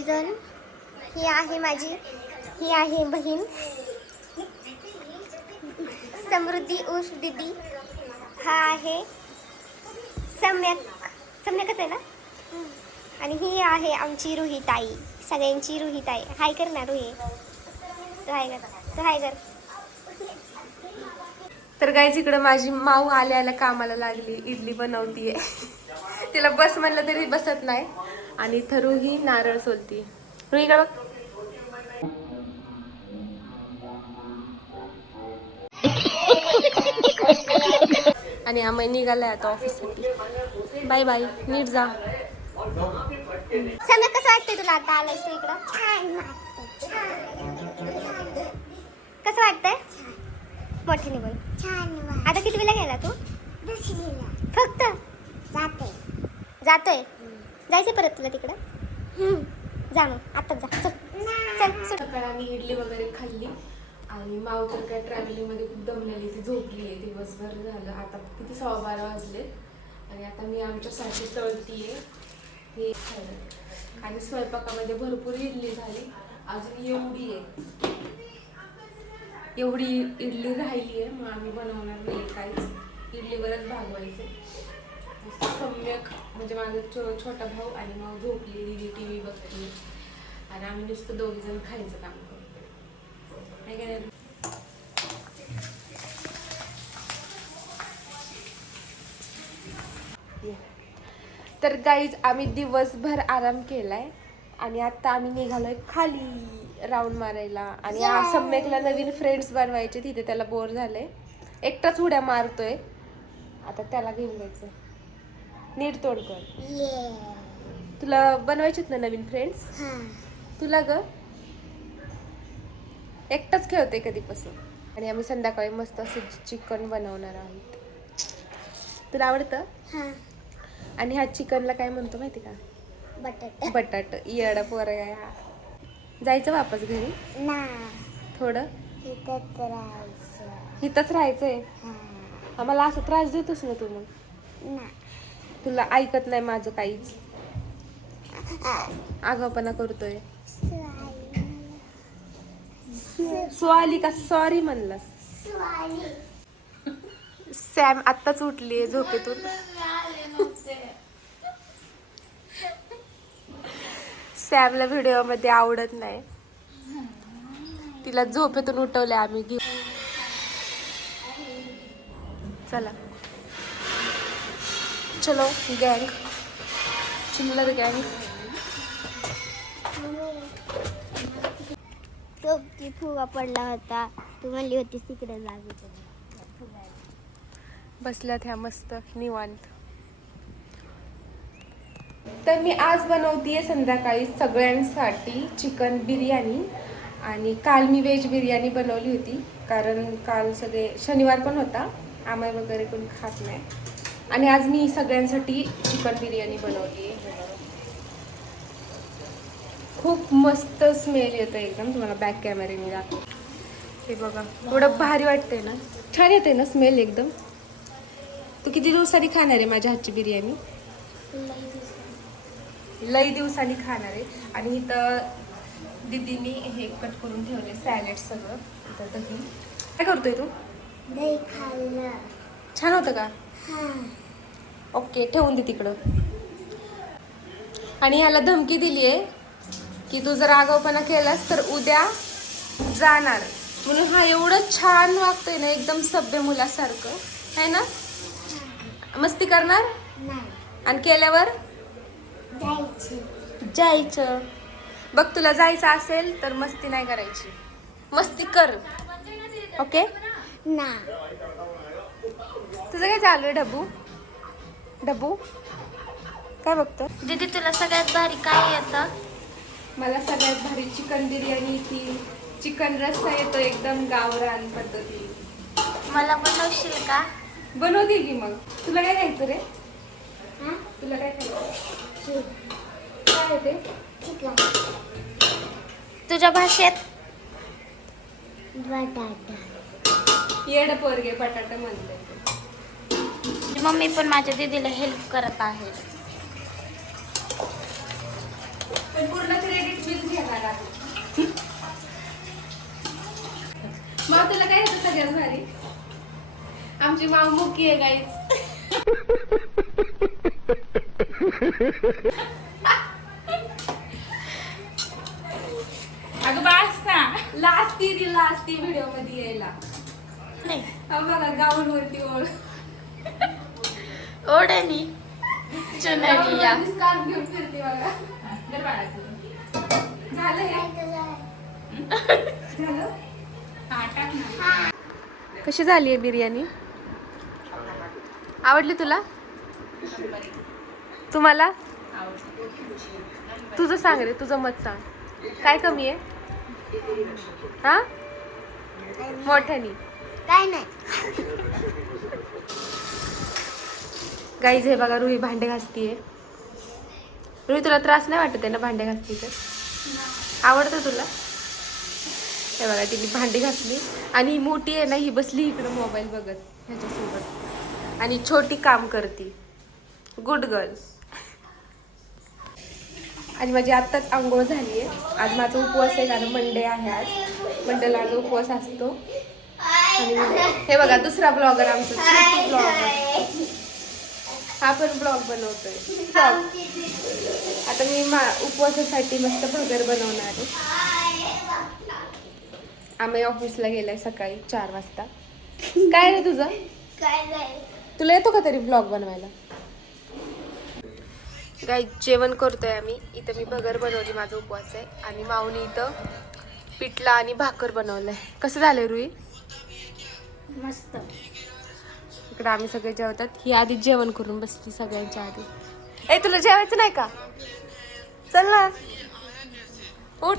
सगळीजण. ही आहे माझी, ही आहे बहीण समृद्धी उर्फ दीदी. हा आहे सम्यक, सम्यकच आहे ना. आणि ही आहे आमची रुहीताई, सगळ्यांची रुहीताई. हाय कर ना रुही, तो हाय कर, तो हाय कर. तर गाईज इकडं माझी माऊ आल्या आल्या कामाला लागली, इडली बनवतीये. तिला बस म्हणलं तरी बसत नाही. आणि इथं रुही नारळ सोलती. रुही का बघ. आणि आम्ही निघालाय आता ऑफिससाठी. बाय बाय, नीट जा. समजा कसं वाटतंय तुला आता आलायस तू इकडं? कसं वाटतंय? मोठ्याने बोल. छान. आता कितवीला गेला तू? फक्त जातोय. जायचं परत तुला तिकडं? जा मग आता जा. चल सकाळी आम्ही इडली वगैरे खाल्ली आणि माऊ तर काय ट्रॅव्हलिंगमध्ये खूप दमलेली, ती झोपली आहे. दिवसभर झालं, आता किती 12:15 वाजले. आणि आता मी आमच्यासाठी तळतीये हे खायला. आणि स्वयंपाकामध्ये भरपूर इडली झाली, अजून एवढी इडली राहिली आहे. मग आम्ही बनवणार नाही काहीच, इडलीवरच भागवायचे. सम्यक म्हणजे माझा छोटा भाऊ आणि मग झोपली, दीदी TV बघते आणि आम्ही नुसतं दोघी जण खायचं काम करतो. तर गाईज आम्ही दिवसभर आराम केलाय आणि आता आम्ही निघालोय खाली राऊंड मारायला. आणि सम्यकला नवीन फ्रेंड्स बनवायचे, तिथे त्याला बोर झाले, एकटाच उड्या मारतोय. आता त्याला घेऊन जायचं. नीट तोड कर. तुला बनवायचेत ना नवीन फ्रेंड्स? तुला ग एकटाच खेळतोय कधीपासून. आणि आम्ही संध्याकाळी मस्त असं चिकन बनवणार आहोत. तुला आवडतं? आणि ह्या चिकनला काय म्हणतो माहिती का? बटाट. येडा पोरगा हा. जायचं वापस घरी? थोडं इथंच राहायचंय. आम्हाला असं त्रास देतोस ना तू? मग तुला ऐकत नाही माझं काहीच, आगाऊपणा करतोय. स्वाली का सॉरी म्हणलास? सॅम आत्ताच उठलीये झोपेतून. सॅमला व्हिडिओ मध्ये आवडत नाही, तिला झोपेतून उठवले आम्ही. घेऊ चला, चलो गँग, चिल्लर गँग. तो की फुगा पडला होता, तू म्हणली होती तिकडे जावी. बसल्यात ह्या मस्त निवांत. तर मी आज बनवतीये संध्याकाळी सगळ्यांसाठी चिकन बिर्याणी. आणि काल मी व्हेज बिर्याणी बनवली होती, कारण काल सगळे शनिवार पण होता, आम्ही वगैरे कोणी खात नाही. आणि आज मी सगळ्यांसाठी चिकन बिर्याणी बनवली आहे. खूप मस्त स्मेल येतो एकदम. तुम्हाला बॅक कॅमेऱ्याने दाखव. हे बघा, एवढं भारी वाटतंय ना, छान येते ना स्मेल एकदम. तू किती दिवसांनी खाणार आहे माझ्या हातची बिर्याणी? लई दिवसांनी खाणार आहे. आणि इथं दीदीनी हे कट करून ठेवले सॅलेड सगळं. इथं दही. काय करतोय तू? दही खाल्लं. छान होतं का? ओके, ठेवून दे तिकडं. आणि ह्याला धमकी दिली आहे की तू जर आगाऊपणा केलास तर उद्या जाणार म्हणून. हा एवढं छान वागतोय ना, एकदम सभ्य मुलासारखं आहे ना. मस्ती करणार आणि केल्यावर जायचं. बघ, तुला जायचं असेल तर मस्ती नाही करायची, मस्ती कर. ओके ना. तुझं काय चालू आहे ढबू? ढबू काय बघतो? दीदी तुला सगळ्यात भारी काय येतं? मला सगळ्यात भारी चिकन बिर्याणी येते, चिकन रस्सा येतो एकदम गावरान पद्धती. मला बनवशील का? बनवते की. मग तुला काय खायचं रे? तुला काय खायचं? काय येते? चिकन. तुझ्या भाषेत? बटाटा. येड पोरगे बटाटा म्हणते. मम्मी पण माझ्या दीदीला हेल्प करत आहे. पूर्ण क्रेडिट मीच घेणार आहे. माव तुला काय येतं सगळ्यात भारी? आमची माव मुकी आहे गाईच. अगं बास ना. लास्ट ती व्हिडिओ मध्ये यायला. नाही हा बघा गाऊन वरती ओढ. ओढणी चुनरी या. स्कार्फ घेऊन फिरते बघा. झालं हे? झालं? हा टाक ना. कशी झाली आहे बिर्याणी? आवडली तुला? तुम्हाला? तुझं सांग रे, तुझं मत सांग. काय कमी आहे? हा मोठ्यानी काय नाही. गाईज हे बघा, रुही भांडे घासतीये. रुही तुला त्रास नाही वाटत आहे ना भांडे घासती तर? आवडतं तुला? हे बघा तिने भांडी घासली आणि ही मोठी आहे ना, ही बसली इकडं मोबाईल बघत ह्याच्यासोबत आणि छोटी काम करती. Good girl. आणि माझी आत्ताच आंघोळ झाली आहे. आज माझा उपवास आहे कारण मंडे आहे. आज मंडेला माझा उपवास असतो. आणि हे बघा दुसरा ब्लॉगर आमचा छोटू ब्लॉगर. हा पण ब्लॉग बनवतोय. आता मी उपवासासाठी मस्त भगर बनवणार आहे. आम्ही ऑफिसला गेलाय सकाळी 4 वाजता. काय रे तुझं? काय नाही. तुला येतो का तरी ब्लॉग बनवायला? गाई जेवण करतोय आम्ही. इथं मी भगर बनवली, माझा उपवास आहे. आणि माऊनी इथं पिठला आणि भाकर बनवलंय. कसं झालंय रुई? मस्त. इकडे आम्ही सगळे जेवतात. ही आधीच जेवण करून बसली सगळ्यांच्या आधी. ए तुला जेवायचं नाही का? चल ना उठ.